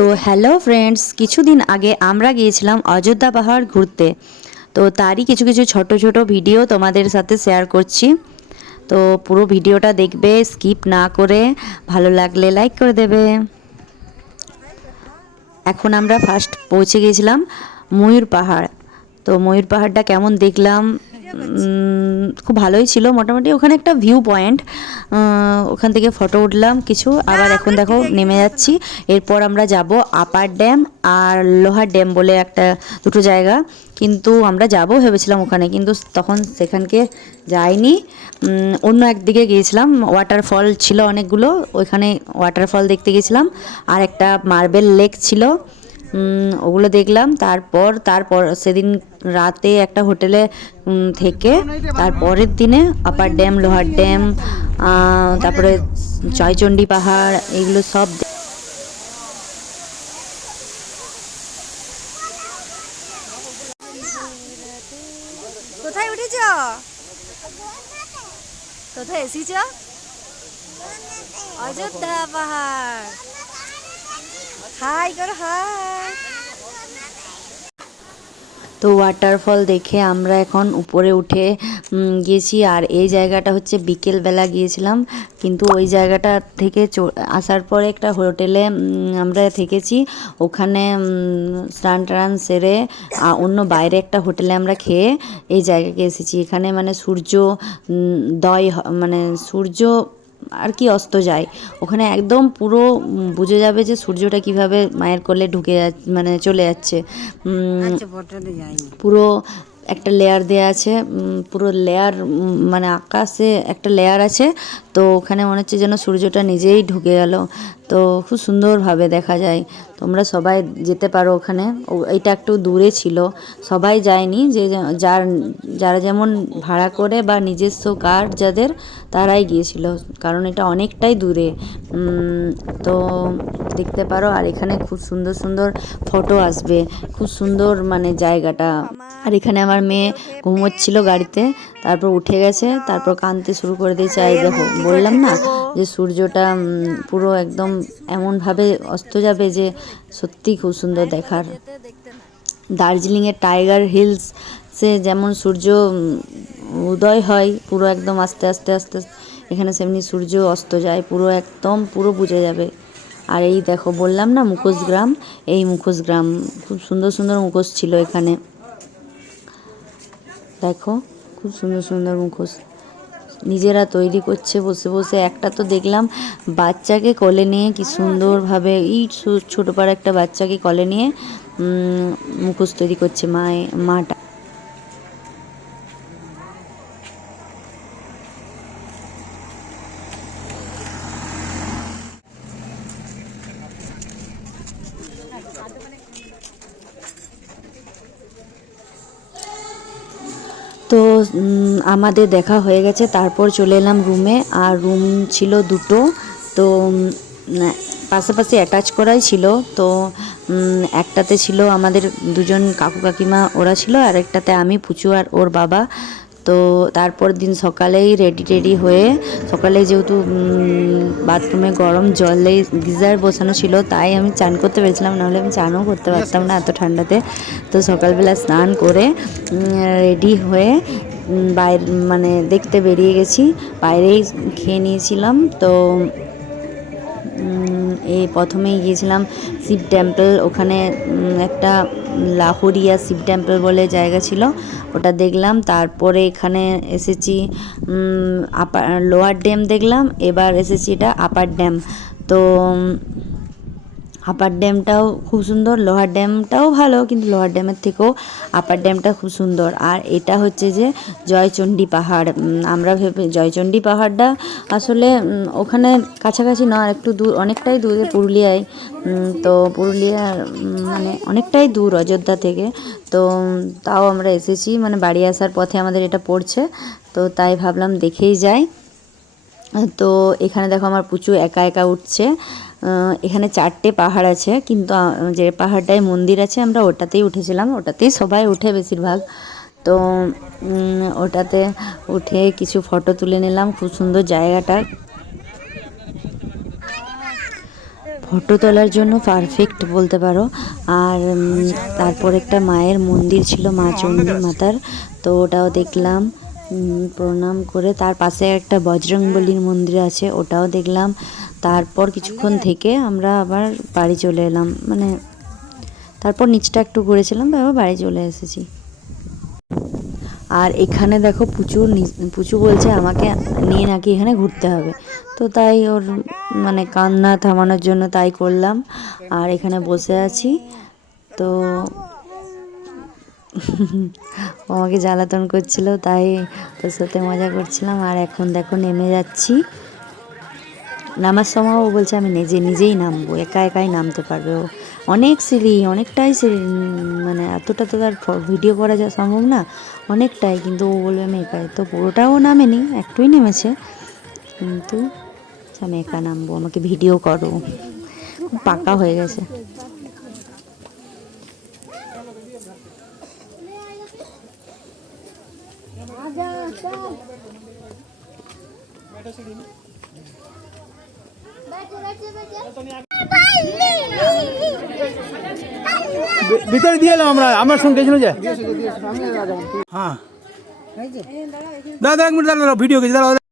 তো hello friends, কিছুদিন আগে আমরা গিয়েছিলাম অযোধ্যা পাহাড় ঘুরতে। তো তারই কিছু কিছু ছোট ছোট ভিডিও তোমাদের সাথে শেয়ার করছি। তো পুরো ভিডিওটা দেখবে, স্কিপ না করে। ভালো লাগলে লাইক করে দেবে। এখন আমরা ফার্স্ট পৌঁছে গিয়েছিলাম ময়ূর পাহাড়। তো ময়ূর পাহাড়টা কেমন দেখলাম, খুব ভালোই ছিল মোটামুটি। ওখানে একটা ভিউ পয়েন্ট, ওখান থেকে ফটো উঠলাম কিছু। আবার এখন দেখো নেমে যাচ্ছি। এরপর আমরা যাব আপার ড্যাম আর লোহার ড্যাম বলে একটা দুটো জায়গা, কিন্তু আমরা যাব ভেবেছিলাম ওখানে, কিন্তু তখন সেখানকে যাইনি। অন্য একদিকে গিয়েছিলাম, ওয়াটারফল ছিল অনেকগুলো, ওইখানে ওয়াটারফল দেখতে গেছিলাম। আর একটা মার্বেল লেক ছিল, ওগুলো দেখলাম। তারপর সেদিন রাতে একটা হোটেলে থেকে তারপরের দিনে আপার ড্যাম, লোহার ড্যাম, তারপরে জয়চণ্ডী পাহাড়, এগুলো সব। কোথায় উঠেছ? কোথায় এসেছ? অযোধ্যা পাহাড়। হাই করো, হাই। তো ওয়াটারফল দেখে আমরা এখন উপরে উঠে গিয়েছি। আর এই জায়গাটা হচ্ছে বিকেলবেলা গিয়েছিলাম, কিন্তু ওই জায়গাটা থেকে আসার পরে একটা হোটেলে আমরা থেকেছি। ওখানে স্নান টান সেরে অন্য বাইরে একটা হোটেলে আমরা খেয়ে এই জায়গাকে এসেছি। এখানে মানে মানে সূর্য আর কি অস্ত যায় ওখানে, একদম পুরো বুঝে যাবে যে সূর্যটা কিভাবে মায়ের কোলে ঢুকে মানে চলে যাচ্ছে। পুরো একটা লেয়ার দেয়া আছে, পুরো লেয়ার, মানে আকাশে একটা লেয়ার আছে। তো ওখানে মনে হচ্ছে যেন সূর্যটা নিজেই ঢুকে গেল। তো খুব সুন্দরভাবে দেখা যায়। তোমরা সবাই যেতে পারো ওখানে। এইটা একটু দূরে ছিল, সবাই যায়নি। যারা যেমন ভাড়া করে বা নিজস্ব কার যাদের, তারাই গিয়েছিল, কারণ এটা অনেকটাই দূরে। তো দেখতে পারো। আর এখানে খুব সুন্দর সুন্দর ফটো আসবে, খুব সুন্দর মানে জায়গাটা। আর এখানে আমার মেয়ে ঘুমোচ্ছিল গাড়িতে, তারপর উঠে গেছে, তারপর কাঁদতে শুরু করে দিয়েছে। আর দেখো, বললাম না যে সূর্যটা পুরো একদম এমনভাবে অস্ত যাবে যে সত্যি খুব সুন্দর দেখার। দার্জিলিংয়ের টাইগার হিলসে যেমন সূর্য উদয় হয় পুরো একদম আস্তে আস্তে আস্তে, এখানে সেমনি সূর্য অস্ত যায় পুরো একদম, পুরো বুঝে যাবে। আর এই দেখো, বললাম না মুখোশ গ্রাম, এই মুখোশ গ্রাম, খুব সুন্দর সুন্দর মুখোশ ছিল এখানে। দেখো, খুব সুন্দর সুন্দর মুখোশ নিজেরা তৈরি করছে বসে বসে। একটা তো দেখলাম বাচ্চাকে কোলে নিয়ে, কি সুন্দরভাবে এই ছোটো পাড়া একটা বাচ্চাকে কোলে নিয়ে মুখোশ তৈরি করছে মাটা। তো আমাদের দেখা হয়ে গেছে, তারপর চলে এলাম রুমে। আর রুম ছিল দুটো, তো পাশাপাশি অ্যাটাচ করাই ছিল। তো একটাতে ছিল আমাদের দুজন কাকু কাকিমা, ওরা ছিল। আর একটাতে আমি, পুচু আর ওর বাবা। তো তারপর দিন সকালেই রেডি হয়ে, সকালে যেহেতু বাথরুমে গরম জলে গিজার বসানো ছিল, তাই আমি চান করতে পেরেছিলাম, নাহলে আমি চানও করতে পারতাম না এত ঠান্ডাতে। তো সকালবেলা স্নান করে রেডি হয়ে বাইরে মানে দেখতে বেরিয়ে গেছি। বাইরেই খেয়ে নিয়েছিলাম। তো এই প্রথমেই গিয়েছিলাম শিব টেম্পল। ওখানে একটা লাহুরিয়া শিব টেম্পল বলে জায়গা ছিল, ওটা দেখলাম। তারপরে এখানে এসেছি লোয়ার ড্যাম দেখলাম। এবার এসেছি এটা আপার ড্যাম। তো আপার ড্যামটাও খুব সুন্দর, লোহার ড্যামটাও ভালো, কিন্তু লোহার ড্যামের থেকেও আপার ড্যামটা খুব সুন্দর। আর এটা হচ্ছে যে জয়চণ্ডী পাহাড়। আমরা জয়চণ্ডী পাহাড়টা আসলে ওখানে কাছাকাছি না, একটু দূর, অনেকটাই দূরে, পুরুলিয়ায়। তো পুরুলিয়ার মানে অনেকটাই দূর অযোধ্যা থেকে। তো তাও আমরা এসেছি, মানে বাড়ি আসার পথে আমাদের এটা পড়ছে, তো তাই ভাবলাম দেখেই যাই। তো এখানে দেখো আমার পুচু একা একা উঠছে। এখানে 4টে পাহাড় আছে, কিন্তু যে পাহাড়টায় মন্দির আছে আমরা ওটাতেই উঠেছিলাম, ওটাতেই সবাই উঠে বেশিরভাগ। তো ওটাতে উঠে কিছু ফটো তুলে নিলাম, খুব সুন্দর জায়গাটা। ফটো তোলার জন্য পারফেক্ট বলতে পারো। আর তারপর একটা মায়ের মন্দির ছিল, মা চণ্ডী মাতার, তো ওটাও দেখলাম প্রণাম করে। তার পাশে একটা বজরংবলীর মন্দির আছে, ওটাও দেখলাম। তারপর কিছুক্ষণ থেকে আমরা আবার বাড়ি চলে এলাম, মানে তারপর নিচটা একটু ঘুরেছিলাম, তারপর বাড়ি চলে এসেছি। আর এখানে দেখো পুচু বলছে আমাকে নিয়ে নাকি এখানে ঘুরতে হবে, তো তাই ওর মানে কান্না থামানোর জন্য তাই করলাম। আর এখানে বসে আছি, তো ও আমাকে জ্বালাতন করছিল, তাই ওর সাথে মজা করছিলাম। আর এখন দেখো নেমে যাচ্ছি। নামার সময় ও বলছে আমি নিজেই নামবো, একাই নামতে পারবে ও। অনেক সিঁড়ি, অনেকটাই সিঁড়ি, মানে এতটা তো তার ভিডিও করা যা সম্ভব না, অনেকটাই, কিন্তু ও বলবে আমি একাই, তো পুরোটাও নামেনি, একটুই নেমেছে, কিন্তু আমি একা নামবো, আমাকে ভিডিও করো, পাকা হয়ে গেছে। ভিতরে দিয়ে এলাম আমরা, আমার সঙ্গে গেছিল যে। হ্যাঁ দাদা 1 মিনিট দাঁড়াও, ভিডিও গেছে দাঁড়াও।